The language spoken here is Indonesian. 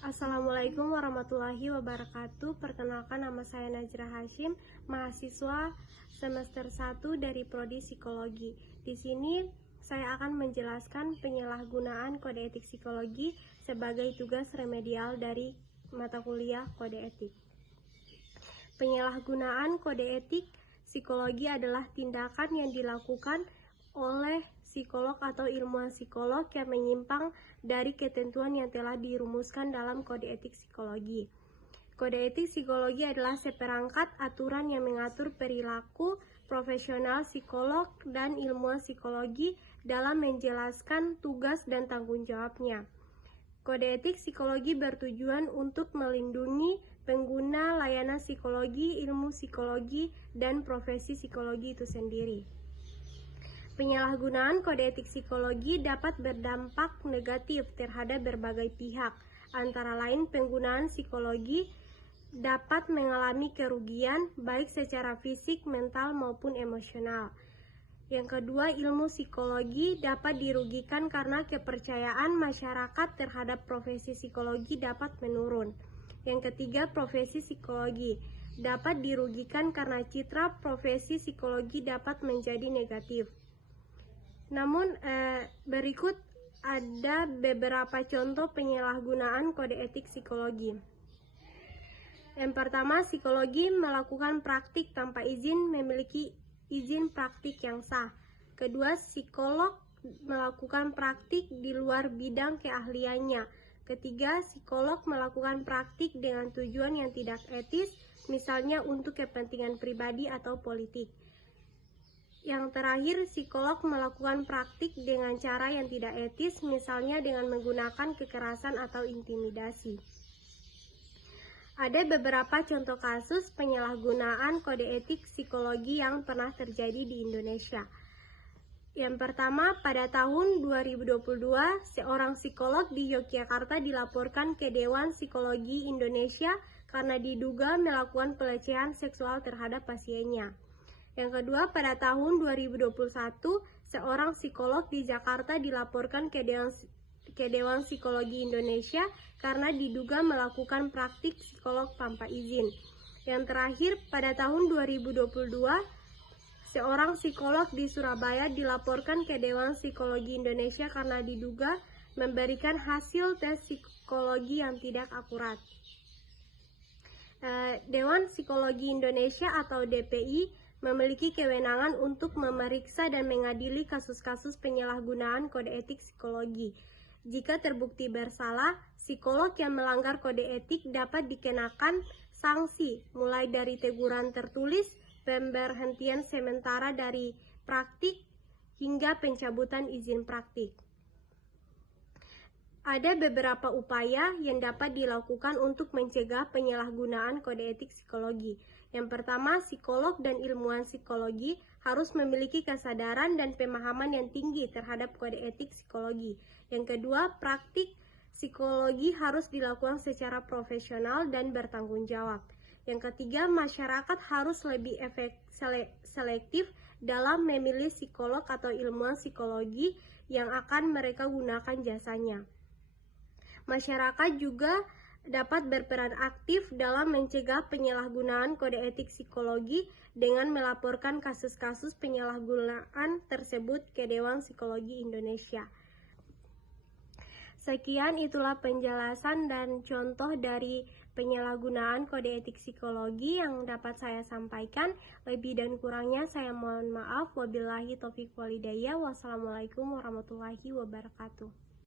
Assalamualaikum warahmatullahi wabarakatuh. Perkenalkan, nama saya Najrah Hashim, mahasiswa semester 1 dari Prodi Psikologi. Di sini saya akan menjelaskan penyalahgunaan kode etik psikologi sebagai tugas remedial dari mata kuliah kode etik. Penyalahgunaan kode etik psikologi adalah tindakan yang dilakukan oleh psikolog atau ilmuwan psikolog yang menyimpang dari ketentuan yang telah dirumuskan dalam kode etik psikologi. Kode etik psikologi adalah seperangkat aturan yang mengatur perilaku profesional psikolog dan ilmuwan psikologi dalam menjelaskan tugas dan tanggung jawabnya. Kode etik psikologi bertujuan untuk melindungi pengguna layanan psikologi, ilmu psikologi, dan profesi psikologi itu sendiri. Penyalahgunaan kode etik psikologi dapat berdampak negatif terhadap berbagai pihak, antara lain penggunaan psikologi dapat mengalami kerugian baik secara fisik, mental, maupun emosional. Yang kedua, ilmu psikologi dapat dirugikan karena kepercayaan masyarakat terhadap profesi psikologi dapat menurun. Yang ketiga, profesi psikologi dapat dirugikan karena citra profesi psikologi dapat menjadi negatif. Namun, berikut ada beberapa contoh penyalahgunaan kode etik psikologi. Yang pertama, psikologi melakukan praktik tanpa izin memiliki izin praktik yang sah. Kedua, psikolog melakukan praktik di luar bidang keahliannya. Ketiga, psikolog melakukan praktik dengan tujuan yang tidak etis, misalnya untuk kepentingan pribadi atau politik. Yang terakhir, psikolog melakukan praktik dengan cara yang tidak etis, misalnya dengan menggunakan kekerasan atau intimidasi. Ada beberapa contoh kasus penyalahgunaan kode etik psikologi yang pernah terjadi di Indonesia. Yang pertama, pada tahun 2022, seorang psikolog di Yogyakarta dilaporkan ke Dewan Psikologi Indonesia karena diduga melakukan pelecehan seksual terhadap pasiennya. Yang kedua, pada tahun 2021, seorang psikolog di Jakarta dilaporkan ke Dewan Psikologi Indonesia karena diduga melakukan praktik psikolog tanpa izin. Yang terakhir, pada tahun 2022, seorang psikolog di Surabaya dilaporkan ke Dewan Psikologi Indonesia karena diduga memberikan hasil tes psikologi yang tidak akurat. Dewan Psikologi Indonesia atau DPI memiliki kewenangan untuk memeriksa dan mengadili kasus-kasus penyalahgunaan kode etik psikologi. Jika terbukti bersalah, psikolog yang melanggar kode etik dapat dikenakan sanksi, mulai dari teguran tertulis, pemberhentian sementara dari praktik, hingga pencabutan izin praktik. Ada beberapa upaya yang dapat dilakukan untuk mencegah penyalahgunaan kode etik psikologi. Yang pertama, psikolog dan ilmuwan psikologi harus memiliki kesadaran dan pemahaman yang tinggi terhadap kode etik psikologi. Yang kedua, praktik psikologi harus dilakukan secara profesional dan bertanggung jawab. Yang ketiga, masyarakat harus lebih selektif dalam memilih psikolog atau ilmuwan psikologi yang akan mereka gunakan jasanya. Masyarakat juga dapat berperan aktif dalam mencegah penyalahgunaan kode etik psikologi dengan melaporkan kasus-kasus penyalahgunaan tersebut ke Dewan Psikologi Indonesia. Sekian, itulah penjelasan dan contoh dari penyalahgunaan kode etik psikologi yang dapat saya sampaikan. Lebih dan kurangnya saya mohon maaf. Wabillahi taufiq walhidayah. Wassalamualaikum warahmatullahi wabarakatuh.